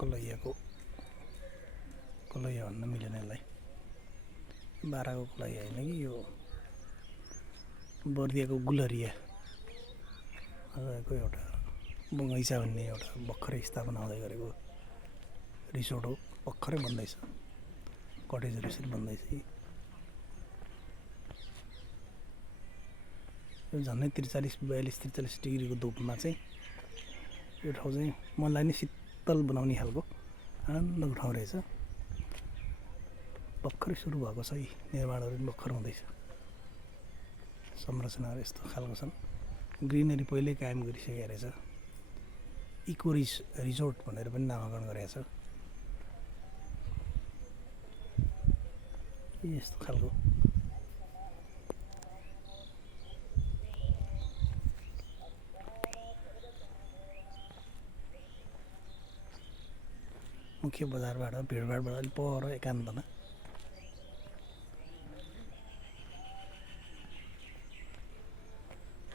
कलैयाको कलैया भन्न मिलेन यसलाई बाराको कलैया होइन कि यो बर्दियाको गुलरिया को एउटा बगैँचा भन्ने एउटा भर्खरै स्थापना हुँदै गरेको रिसोर्ट हो भर्खरै बन्दैछ कटेजहरू यसरी बन्दैछ यो झन्डै 43-42-43 डिग्रीको धुपमा चाहिँ यो ठाउँ चाहिँ मनलाई नै शीतल बनाउने खालको आनन्दको ठाउँ रहेछ भर्खरै सुरु भएको छ निर्माणहरू पनि भर्खर हुँदैछ संरचनाहरू यस्तो खालको छन् ग्रिनरी पहिल्यै कायम गरिसकेको रहेछ इको रिसोर्ट भनेर पनि नामाकरण गरेको छ यस्तो खालको मुख्य बजारबाट भिडभाडबाट अलिक पर एकान्तमा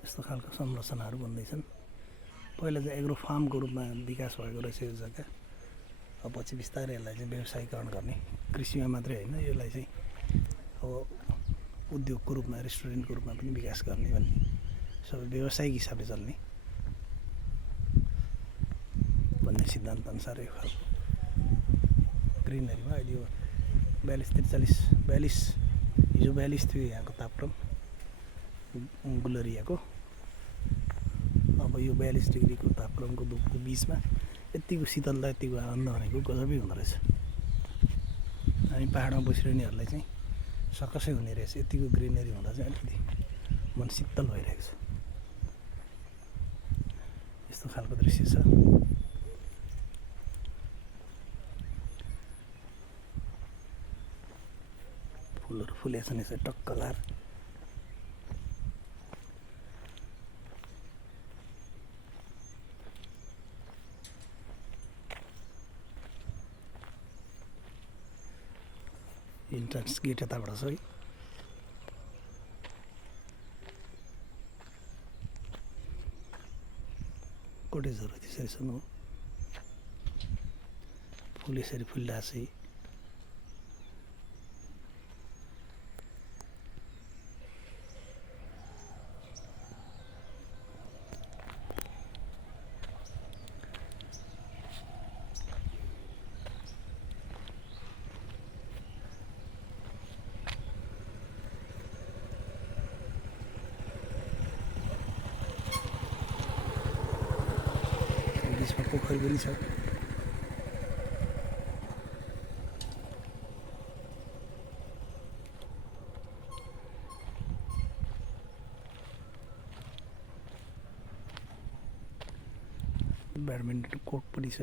यस्तो खालको संरचनाहरू बन्दैछन् पहिला चाहिँ एग्रो फार्मको रूपमा विकास भएको रहेछ यो जग्गा अब पछि बिस्तारै यसलाई चाहिँ व्यवसायीकरण गर्ने कृषिमा मात्रै होइन यसलाई चाहिँ अब उद्योगको रूपमा रेस्टुरेन्टको रूपमा पनि विकास गर्ने भन्ने सबै व्यावसायिक हिसाबले चल्ने भन्ने सिद्धान्त अनुसार यो खालको ग्रिनरीमा अहिले यो 42-43-42 हिजो 42 थियो यहाँको तापक्रम गुलरियाको अब यो 42 डिग्रीको तापक्रमको धुपको बिचमा यतिको शीतलता यतिको आनन्द भनेको गजबै हुँदो रहेछ हामी पाहाडमा बसिरहनेहरूलाई चाहिँ सकसै हुने रहेछ यतिको ग्रिनरी हुँदा चाहिँ अलिकति मन शीतल भइरहेको छ यस्तो खालको दृश्य छ फुलहरू फुलेका छन् यसरी टक्कलार इन्ट्रान्स गेट यताबाट छ है कोटेजहरू त्यसरी छन् हो फुल यसरी फुलिरहेको छ पोखरी पनि छ ब्याडमिन्टन कोर्ट पनि छ